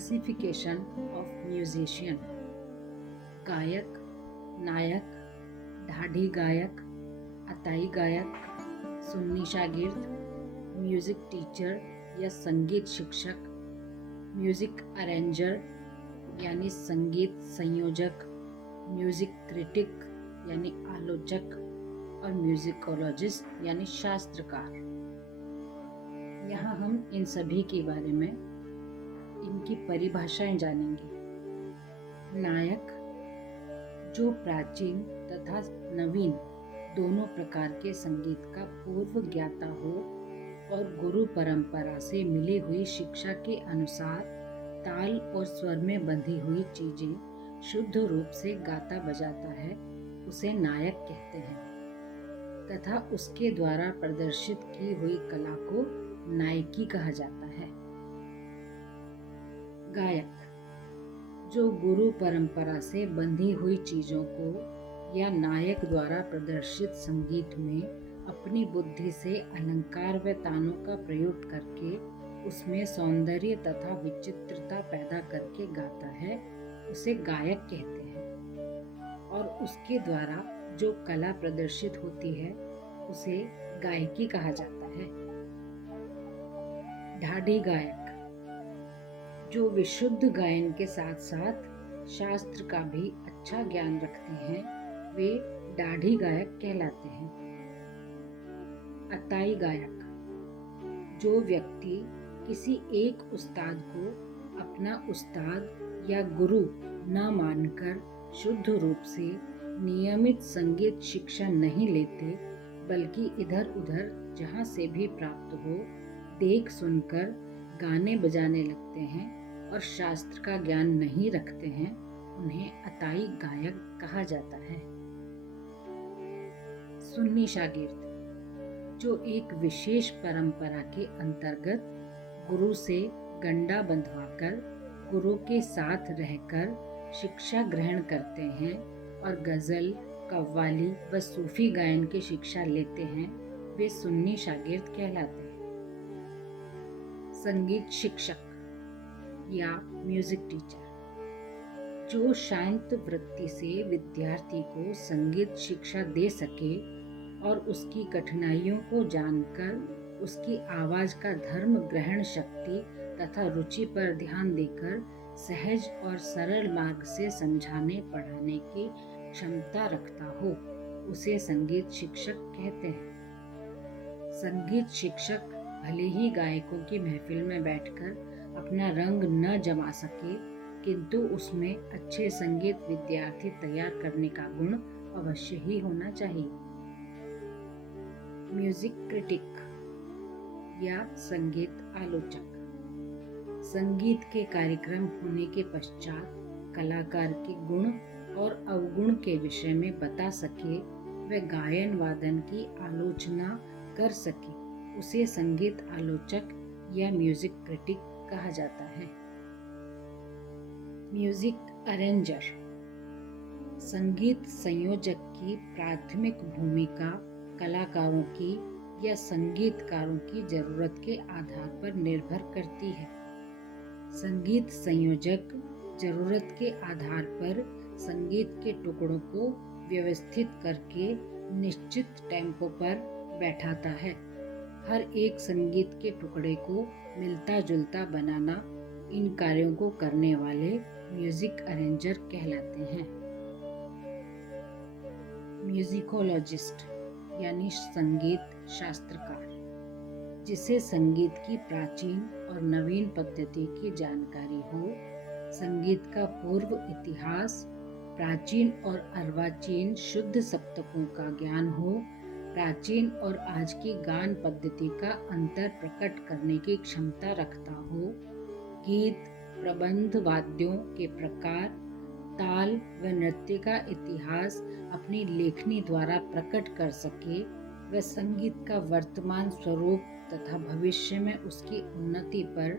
Classification of musician. गायक, नायक, ढाडी गायक, अताई गायक, सुन्नी शागिर्द, म्यूज़िक टीचर या संगीत शिक्षक, म्यूज़िक अरेंजर यानी संगीत संयोजक, म्यूज़िक क्रिटिक यानी आलोचक और म्यूजिकोलॉजिस्ट यानी शास्त्रकार। यहाँ हम इन सभी के बारे में इनकी परिभाषाएं जानेंगे। नायक, जो प्राचीन तथा नवीन दोनों प्रकार के संगीत का पूर्व ज्ञाता हो और गुरु परंपरा से मिली हुई शिक्षा के अनुसार ताल और स्वर में बंधी हुई चीजें शुद्ध रूप से गाता बजाता है, उसे नायक कहते हैं तथा उसके द्वारा प्रदर्शित की हुई कला को नायकी कहा जाता है। गायक, जो गुरु परंपरा से बंधी हुई चीजों को या नायक द्वारा प्रदर्शित संगीत में अपनी बुद्धि से अलंकार व तानों का प्रयोग करके उसमें सौंदर्य तथा विचित्रता पैदा करके गाता है, उसे गायक कहते हैं। और उसके द्वारा जो कला प्रदर्शित होती है उसे गायकी कहा जाता है। ढाडी गायक, जो विशुद्ध गायन के साथ साथ शास्त्र का भी अच्छा ज्ञान रखते हैं, वे ढाडी गायक कहलाते हैं। अताई गायक, जो व्यक्ति किसी एक उस्ताद को अपना उस्ताद या गुरु न मानकर शुद्ध रूप से नियमित संगीत शिक्षा नहीं लेते, बल्कि इधर उधर जहाँ से भी प्राप्त हो देख सुनकर गाने बजाने लगते हैं और शास्त्र का ज्ञान नहीं रखते हैं, उन्हें अताई गायक कहा जाता है। सुन्नी शागिर्द, जो एक विशेष परंपरा के अंतर्गत गुरु से गंडा बंधवाकर गुरु के साथ रहकर शिक्षा ग्रहण करते हैं और गजल, कव्वाली व सूफी गायन की शिक्षा लेते हैं, वे सुन्नी शागिर्द कहलाते हैं। संगीत शिक्षक या म्यूजिक टीचर, जो शांत वृत्ति से विद्यार्थी को संगीत शिक्षा दे सके और उसकी कठिनाइयों को जानकर उसकी आवाज का धर्म ग्रहण शक्ति तथा रुचि पर ध्यान देकर सहज और सरल मार्ग से समझाने पढ़ाने की क्षमता रखता हो, उसे संगीत शिक्षक कहते हैं। संगीत शिक्षक भले ही गायकों की महफिल में बैठकर अपना रंग न जमा सके, किंतु उसमें अच्छे संगीत विद्यार्थी तैयार करने का गुण अवश्य ही होना चाहिए। म्यूजिक क्रिटिक या संगीत आलोचक, संगीत के कार्यक्रम होने के पश्चात कलाकार के गुण और अवगुण के विषय में बता सके व गायन वादन की आलोचना कर सके, उसे संगीत आलोचक या म्यूजिक क्रिटिक कहा जाता है। म्यूजिक अरेंजर, संगीत संयोजक की प्राथमिक भूमिका कलाकारों की या संगीतकारों की जरूरत के आधार पर निर्भर करती है। संगीत संयोजक जरूरत के आधार पर संगीत के टुकड़ों को व्यवस्थित करके निश्चित टेम्पो पर बैठाता है। हर एक संगीत के टुकड़े को मिलता जुलता बनाना इन कार्यों को करने वाले म्यूजिक अरेंजर कहलाते हैं। म्यूजिकोलॉजिस्ट यानी संगीत शास्त्रकार, जिसे संगीत की प्राचीन और नवीन पद्धति की जानकारी हो, संगीत का पूर्व इतिहास, प्राचीन और अर्वाचीन शुद्ध सप्तकों का ज्ञान हो, प्राचीन और आज की गान पद्धति का अंतर प्रकट करने की क्षमता रखता हो, गीत, प्रबंध, वाद्यों के प्रकार, ताल व नृत्य का इतिहास अपनी लेखनी द्वारा प्रकट कर सके, व संगीत का वर्तमान स्वरूप तथा भविष्य में उसकी उन्नति पर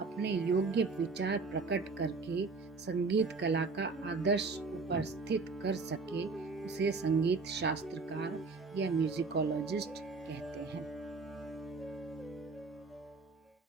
अपने योग्य विचार प्रकट करके संगीत कला का आदर्श उपस्थित कर सके, उसे संगीत शास्त्रकार या म्यूजिकोलॉजिस्ट कहते हैं।